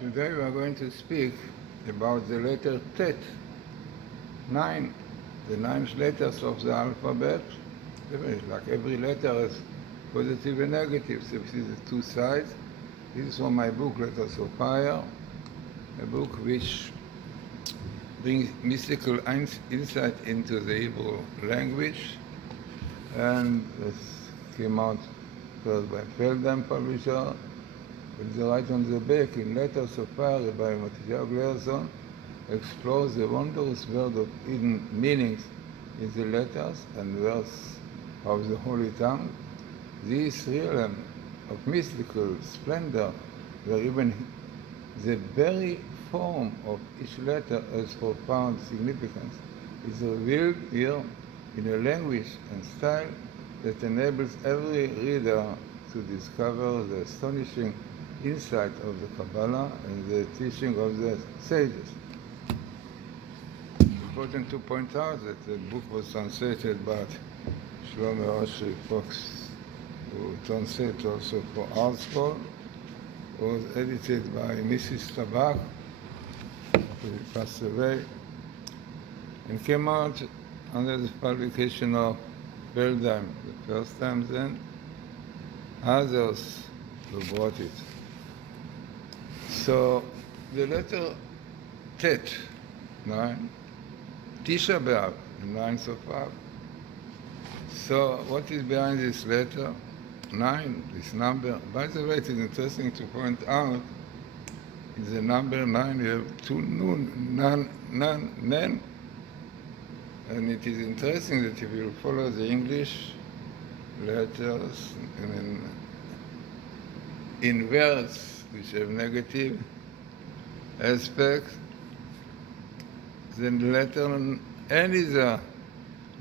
Today we are going to speak about the letter Tet, 9, the 9 letters of the alphabet. Like every letter has positive and negative, so this is the two sides. This is from my book, Letters of Fire, a book which brings mystical insight into the Hebrew language, and this came out first by Feldheim publisher. With the right on the back, in Letters of Fire by Matityahu Glazerson, explores the wondrous world of hidden meanings in the letters and verse of the Holy Tongue. This realm of mystical splendor, where even the very form of each letter has profound significance, is revealed here in a language and style that enables every reader to discover the astonishing insight of the Kabbalah and the teaching of the sages. It's important to point out that the book was translated by Shlomo Oshri Fox, who translated also for Art School. It was edited by Mrs. Tabak, who passed away, and came out under the publication of Feldheim the first time then. Others who brought it. So the letter Tet, 9, Tisha B'Av, the 9th of Av. So what is behind this letter? 9, this number. By the way, it is interesting to point out, in the number 9 you have two nun, nen, and it is interesting that if you follow the English letters and in words which have negative aspects, then the letter N is a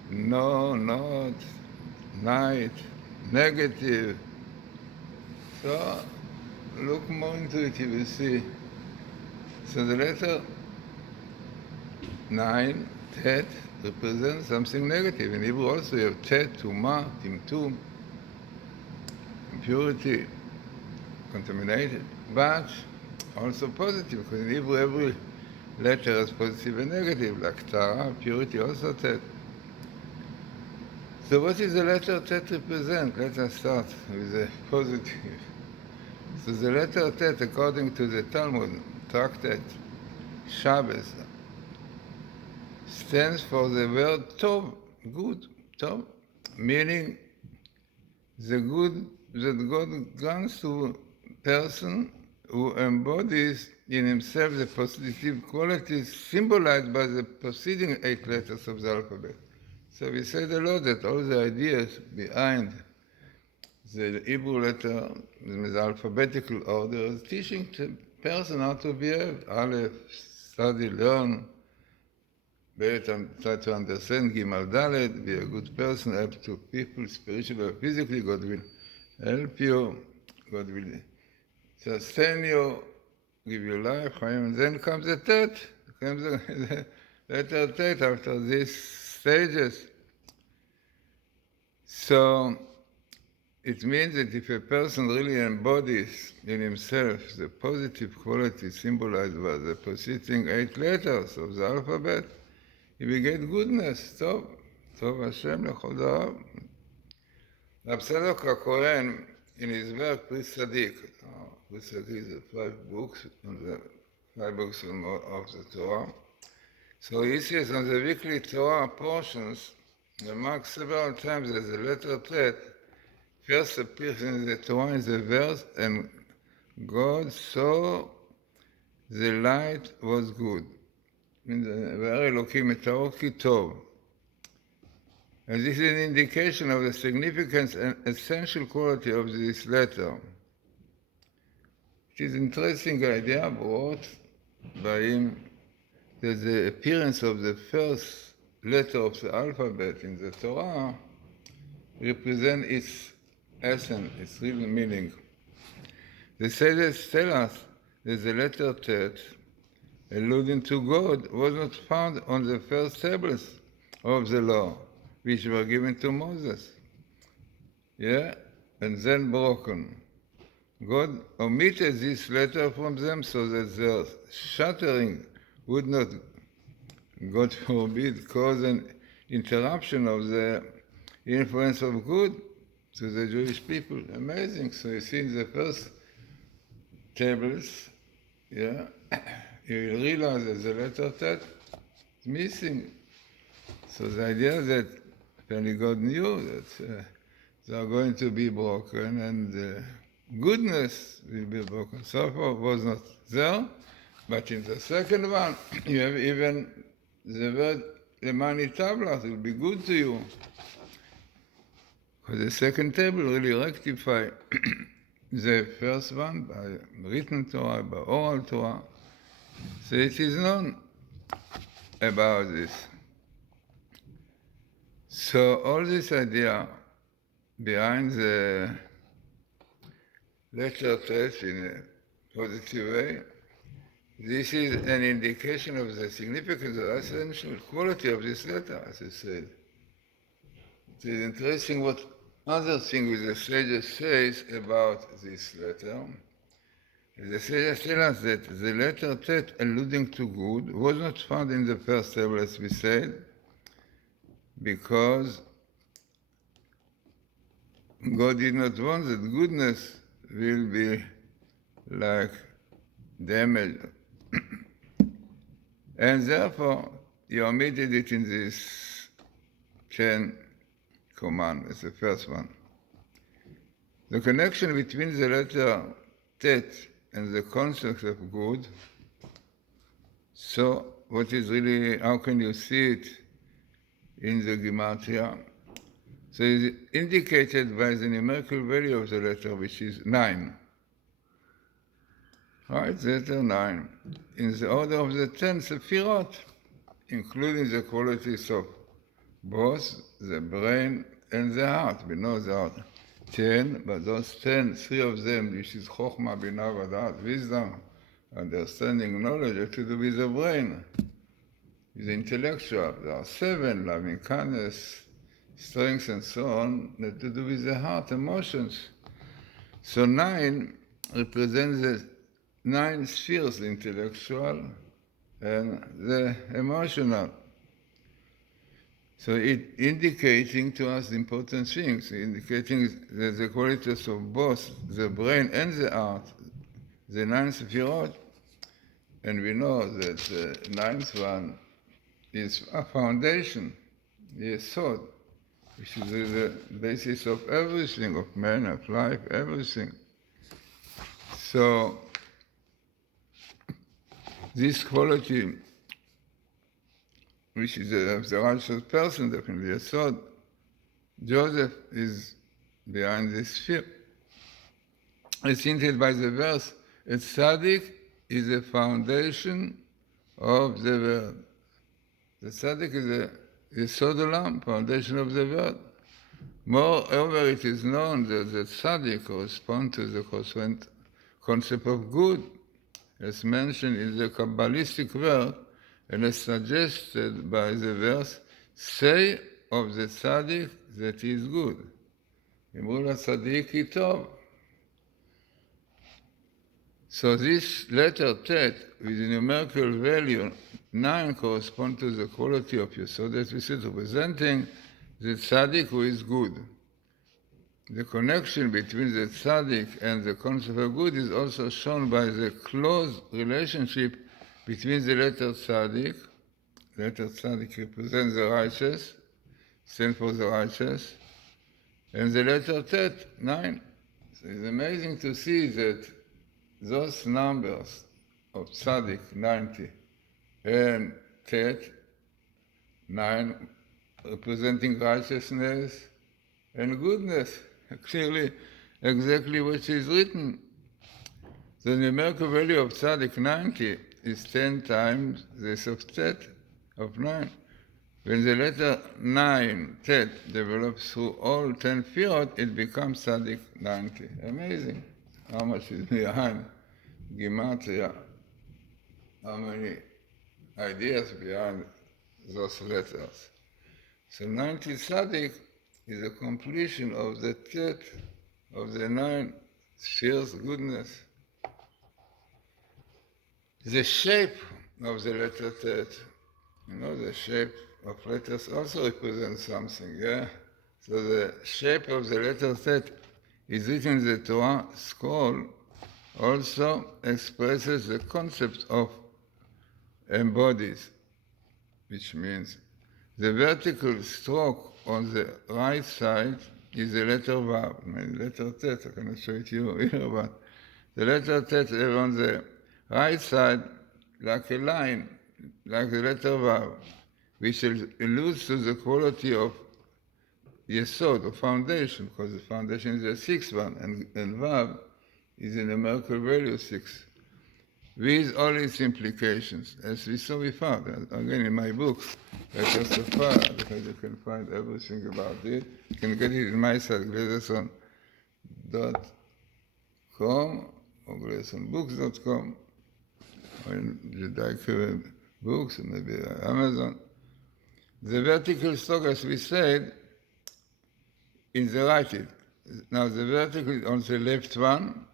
no, not, night, negative. So look more into it, you will see. So the letter 9, Tet, represents something negative. In Hebrew also you have Tet, Tumah, Timtum, impurity, contaminated, but also positive, because in Hebrew every letter has positive and negative, like Tara, purity, also Tet. So what is the letter Tet represent? Let us start with the positive. So the letter Tet, according to the Talmud, tractate Shabbos, stands for the word Tov, good, Tov, meaning the good that God grants to person who embodies in himself the positive qualities symbolized by the preceding 8 letters of the alphabet. So we said a lot that all the ideas behind the Hebrew letter, the alphabetical order, is teaching the person how to behave. Aleph, study, learn, Bet, try to understand, Gimal Dalet, be a good person, help to people, spiritually or physically. God will help you, God will sustain you, give you life, and then comes the Tet, comes the letter Tet after these stages. So it means that if a person really embodies in himself the positive qualities symbolized by the preceding 8 letters of the alphabet, he will get goodness, Tov, Tov Hashem lechol darav. Rab Tzadok HaKohen, in his work, Pri Tzadik, Pri Tzadik is the 5 books, of the Torah. So he says on the weekly Torah portions, remarks several times that the letter Tet first appears in the Torah in the verse, and God saw the light was good. והרי אלוקים את האור כי טוב. And this is an indication of the significance and essential quality of this letter. It is an interesting idea brought by him that the appearance of the first letter of the alphabet in the Torah represents its essence, its real meaning. The sages tell us that the letter Tet, alluding to God, was not found on the first tablets of the law, which were given to Moses, and then broken. God omitted this letter from them so that their shattering would not, God forbid, cause an interruption of the influence of good to the Jewish people. Amazing. So you see in the first tables, yeah, you will realize that the letter Tet is missing. So the idea that apparently God knew that they are going to be broken and goodness will be broken. So far was not there, but in the second one, you have even the word Lemani Tablat will be good to you. Because the second table really rectify the first one by written Torah, by oral Torah. So it is known about this. So all this idea behind the letter test in a positive way, this is an indication of the significance, the essential quality of this letter, as I said. It is interesting what other things the sages says about this letter. The sages tell us that the letter Tet alluding to good was not found in the first table, as we said, because God did not want that goodness will be like damaged. And therefore, he omitted it in this 10 commandments, the first one. The connection between the letter Tet and the concept of good, so what is really, how can you see it in the Gematria? So it's indicated by the numerical value of the letter, which is 9. Right, letter 9. In the order of the 10 Sephirot, including the qualities of both the brain and the heart. We know there are 10, but those 10, 3 of them, which is Chokhmah, Binah, Vadat, wisdom, understanding, knowledge, have to do with the brain, with the intellectual. There are 7, loving kindness, strength, and so on, that to do with the heart, emotions. So 9 represents the 9 spheres, the intellectual and the emotional. So it indicating to us the important things, indicating that the qualities of both the brain and the heart, the 9 Sephirot, and we know that the 9th one is a foundation, the Yesod, which is the basis of everything, of man, of life, everything. So this quality, which is the righteous person, definitely a thought, Joseph is behind this sphere. It's hinted by the verse, a tzaddik is the foundation of the world. The tzaddik is the Yesod Olam, foundation of the world. Moreover, it is known that the tzaddik corresponds to the concept of good, as mentioned in the Kabbalistic work, and as suggested by the verse, say of the tzaddik that he is good. אמרו לצדיק כי טוב. So this letter Tet, with the numerical value 9, corresponds to the quality of Yesod, as we said, representing the tzaddik who is good. The connection between the tzaddik and the concept of good is also shown by the close relationship between the letter tzaddik. Letter tzaddik represents the righteous, stands for the righteous, and the letter Tet, 9. So it's amazing to see that those numbers of tzaddik, 90, and Tet, 9, representing righteousness and goodness, clearly exactly what is written. The numerical value of tzaddik 90 is 10 times this of Tet, of 9. When the letter 9, Tet, develops through all 10 fiot, it becomes tzaddik 90. Amazing. How much is behind Gematria? How many ideas behind those letters? So 90 tzaddik is a completion of the Tet of the 9 fierce goodness. The shape of the letter Tet, the shape of letters also represents something, yeah? So the shape of the letter Tet is written in the Torah scroll also expresses the concept of embodies, which means the vertical stroke on the right side is the letter Vav. Letter Tet, I cannot show it you here, but the letter Tet is on the right side like a line, like the letter Vav, which alludes to the quality of Yesod, of foundation, because the foundation is the sixth one, and Vav is a numerical value 6. With all its implications, as we saw before, again in my book, Letters of Fire, because you can find everything about it. You can get it in my site, glazerson.com or glazersonbooks.com, or in Judaic books, and maybe Amazon. The vertical stroke, as we said, in the right. Now the vertical is on the left one,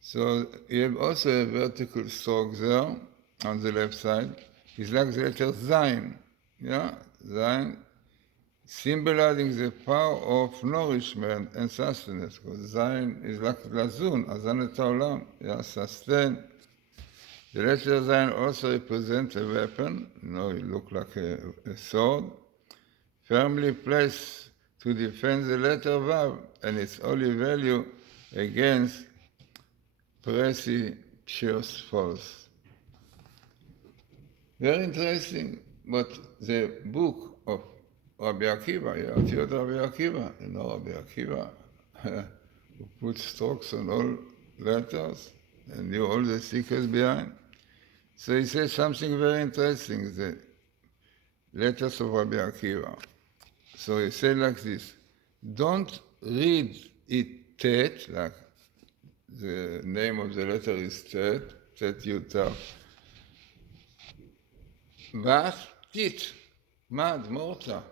so you have also a vertical stroke there on the left side. It's like the letter Zayin, Zayin, symbolizing the power of nourishment and sustenance. Because Zayin is like Lazun, Azanet Haolam, sustain. The letter Zayin also represents a weapon, it looks like a sword, firmly placed to defend the letter Vav and its holy value against precocious false. Very interesting, but the book of Rabbi Akiva, Yatiot Rabbi Akiva, Rabbi Akiva, who put strokes on all letters and knew all the secrets behind. So he says something very interesting, the letters of Rabbi Akiva. So he said like this, don't read it Tet, like the name of the letter is Tet, Tet Yutar, but Tit, Mad, Morta.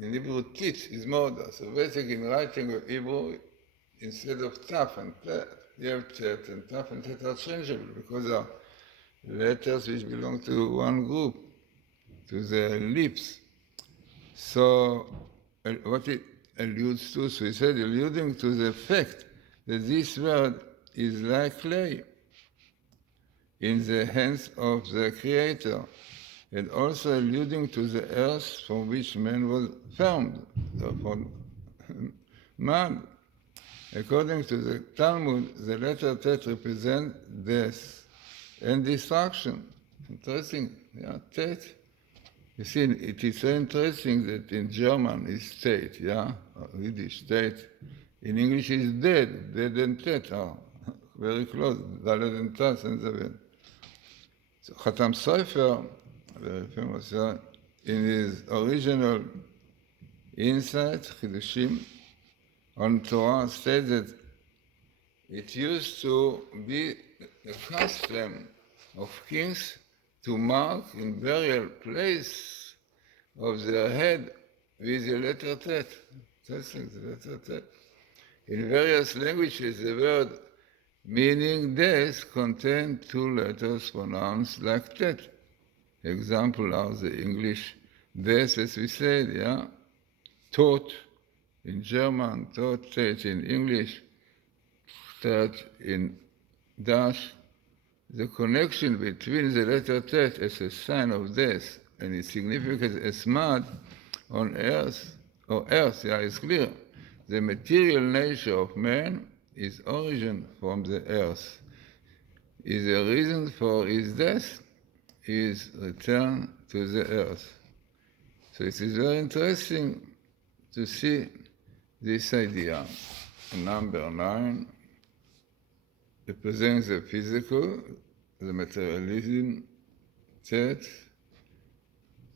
In Hebrew, Tit is Morta. So basically in writing of Hebrew, instead of Taf and Tet, you have Tet, and Taf and Tet are changeable because they are letters which belong to one group, to the lips. So what it alludes to, so he said, alluding to the fact that this word is like clay in the hands of the Creator, and also alluding to the earth from which man was formed, from mud. According to the Talmud, the letter Tet represents death and destruction. Interesting, Tet. You see, it is so interesting that in German it's Tet, Yiddish, Tet. In English it's dead and Tet are very close, Dalet and Tas and Zavet. So Khatam Sofer, very famous, in his original Insight, Chidushim, on Torah, states that it used to be the custom of kings to mark in burial place of their head with the letter Tet. Testing the letter Tet. In various languages, the word meaning death contains 2 letters pronounced like Tet. Example are the English death, as we said, Tod in German, Tod, Tet in English, Tet in Dutch. The connection between the letter Tet as a sign of death and its significance as mud on earth, is clear. The material nature of man is origin from the earth. Is the reason for his death is return to the earth. So it is very interesting to see this idea. Number 9 represents the physical, the materialism, Tet,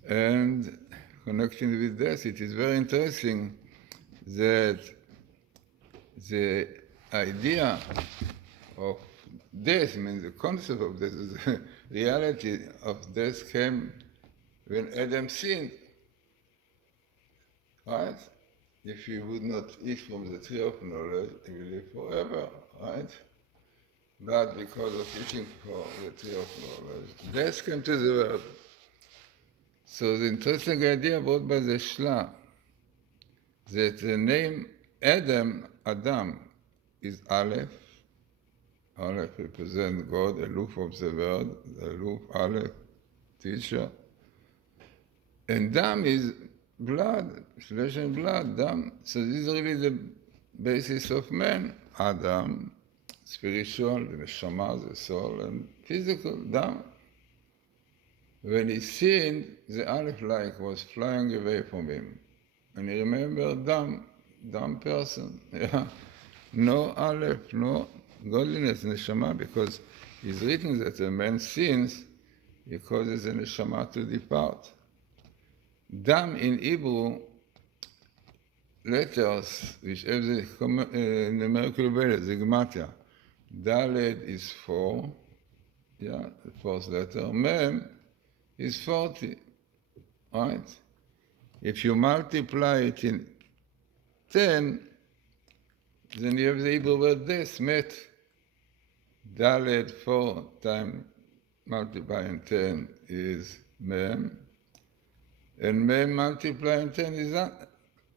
and connecting with death. It is very interesting that the idea of death, the concept of death, the reality of death came when Adam sinned, right? if he would not eat from the tree of knowledge, he will live forever, right? But because of eating from the tree of knowledge, death came to the world. So the interesting idea brought by the Shla, that the name Adam, is Aleph. Aleph represents God, Aluf of the world, Aluf, Aleph, teacher. And Dam is blood, flesh and blood, Dam. So this is really the basis of man, Adam, spiritual, the neshama, the soul, and physical, Dam. When he sinned, the Aleph light was flying away from him. And he remembered dumb person. Yeah. No Aleph, no godliness, neshama, because it's written that a man sins, he causes the neshama to depart. Dam in Hebrew, letters which have the numerical value, the gematria. Daled is 4, yeah, the fourth letter. Mem is 40, right? If you multiply it in 10, then you have the Hebrew word death, met. Daled 4 times multiplying 10 is mem, and mem multiplying 10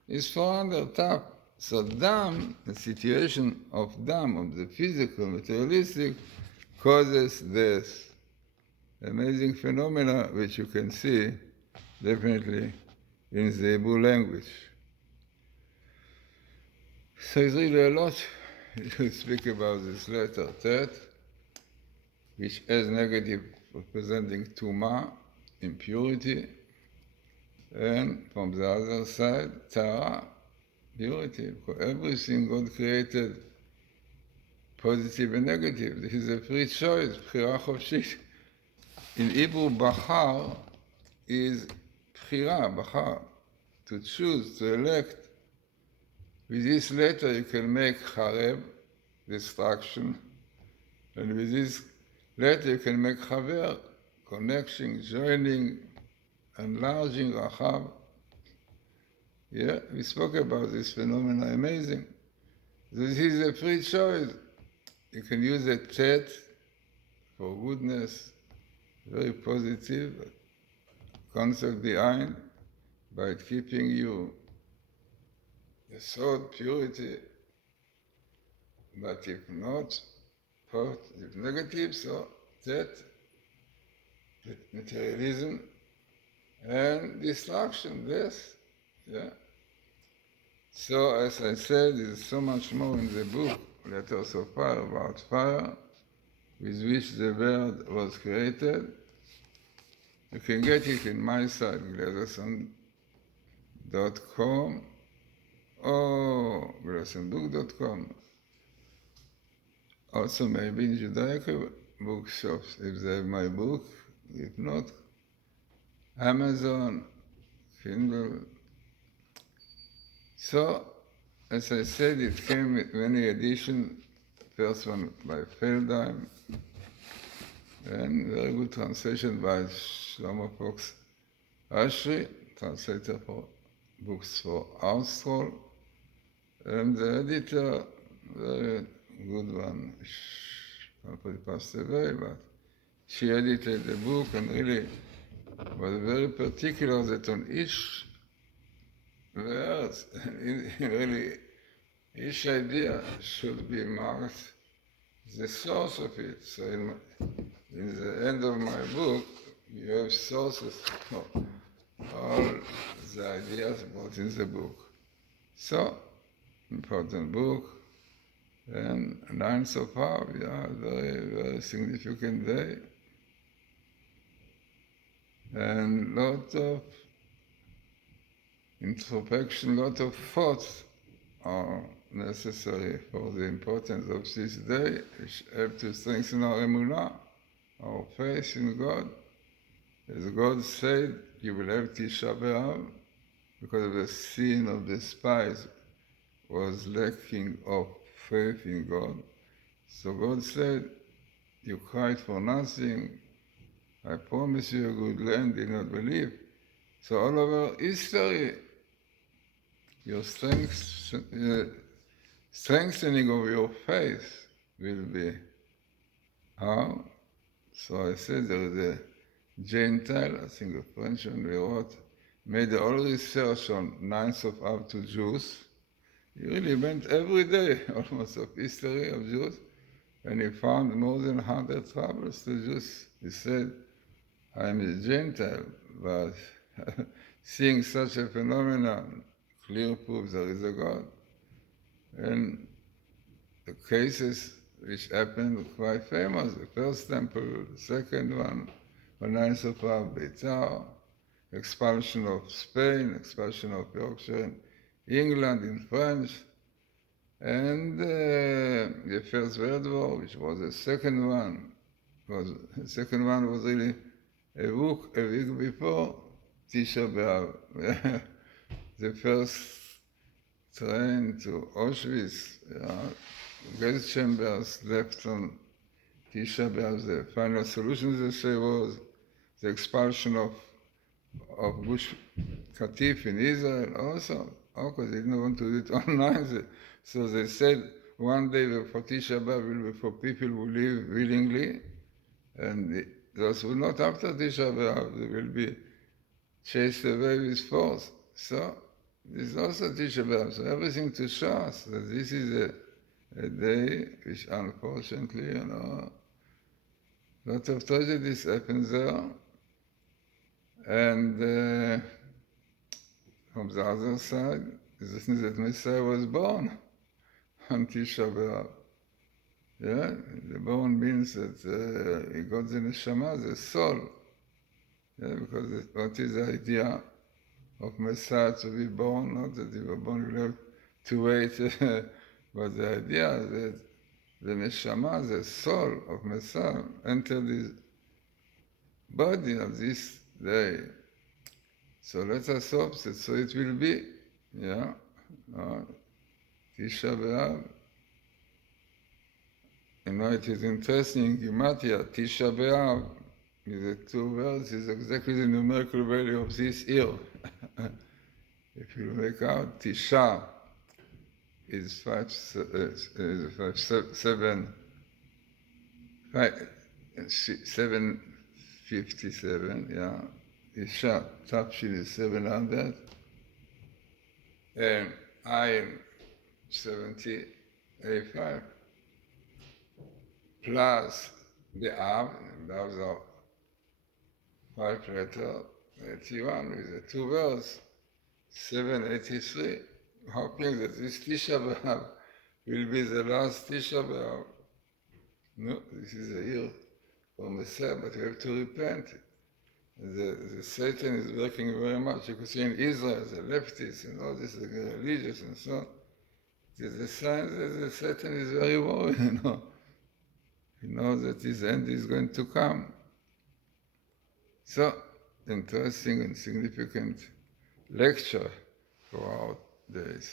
is 400 top. So dam, the situation of dam, of the physical, materialistic, causes death. Amazing phenomena which you can see definitely in the Hebrew language. So it's really a lot to speak about this letter, Tet, which has negative representing Tuma, impurity, and from the other side, Tara, purity. For everything God created, positive and negative. This is a free choice, bchira chofshit. In Hebrew, Bachar is bchira, Bachar, to choose, to elect. With this letter, you can make Chareb, destruction, and with this letter, you can make Chaver, connection, joining, enlarging, Rachav. Yeah, we spoke about this phenomena, amazing. This is a free choice. You can use a Tet for goodness, very positive, concept behind, by keeping you the soul purity. But if not, if negative, so that materialism and destruction, death. Yeah. So as I said, there's so much more in the book, Letters of Fire, about fire, with which the world was created. You can get it in my site, Glazerson.com or glazersonbook.com. Also maybe in Judaica bookshops, if they have my book. If not, Amazon, Kindle. So, as I said, it came with many editions. First one by Feldheim, and very good translation by Shlomo Fox Ashri, translator for books for Austrol, and the editor, very good one, probably passed away, but she edited the book and really was very particular that on each verse, really each idea should be marked the source of it. So in the end of my book, you have sources for all the ideas brought in the book. So, important book. And 9th of Av, yeah, very, very significant day. And lot of introspection, lot of thoughts are necessary for the importance of this day, which help to strengthen our emunah, our faith in God. As God said, you will have Tisha B'Av, because of the sin of the spies was lacking of faith in God. So God said, you cried for nothing, I promise you a good land, did not believe. So all over history, your strengthening of your faith will be. How? So I said there is a Gentile, I think a Frenchman, we made all research on 9th of Av to Jews. He really went every day, almost, of history of Jews, and he found more than 100 troubles to Jews. He said, I am a Gentile, but seeing such a phenomenon, clear proof there is a God. And the cases which happened quite famous. The first temple, the second one, on 9th of Av, Beitar, expulsion of Spain, expulsion of Yorkshire, England in French, and the First World War, which was the second one. The second one was really a week before Tisha B'Av. The first train to Auschwitz, gas chambers left on Tisha B'Av. The final solution, they say, was the expulsion of Gush Katif in Israel also. Because they didn't want to do it online. So they said one day before Tisha B'Av will be for people who live willingly, and those who not after Tisha B'Av, they will be chased away with force. So this is also Tisha B'Av. So everything to show us that this is a day which unfortunately, a lot of tragedies happen there. And from the other side, this is that Messiah was born on Tisha B'Av. Yeah, the born means that he got the neshama, the soul. Yeah, because what is the idea of Messiah to be born? Not that you were born, you have to wait. But the idea that the neshama, the soul of Messiah, entered his body on this day. So let us hope that so it will be. Yeah. Tisha B'Av. It is interesting in Gematria, Tisha B'Av, with the two words, is exactly the numerical value of this year. If you make out, Tisha is 757, yeah. Isha, Tapshin is 700, and I am 75. Plus the Av, those are 5 letters, 81 with the two words, 783, hoping that this Tisha B'Av will be the last Tisha B'Av. No, this is a year for Messiah, but we have to repent. The Satan is working very much. You could see in Israel, the leftists and all this, the religious and so on. It is a sign that the Satan is very worried, He knows that his end is going to come. So, interesting and significant lecture for our days.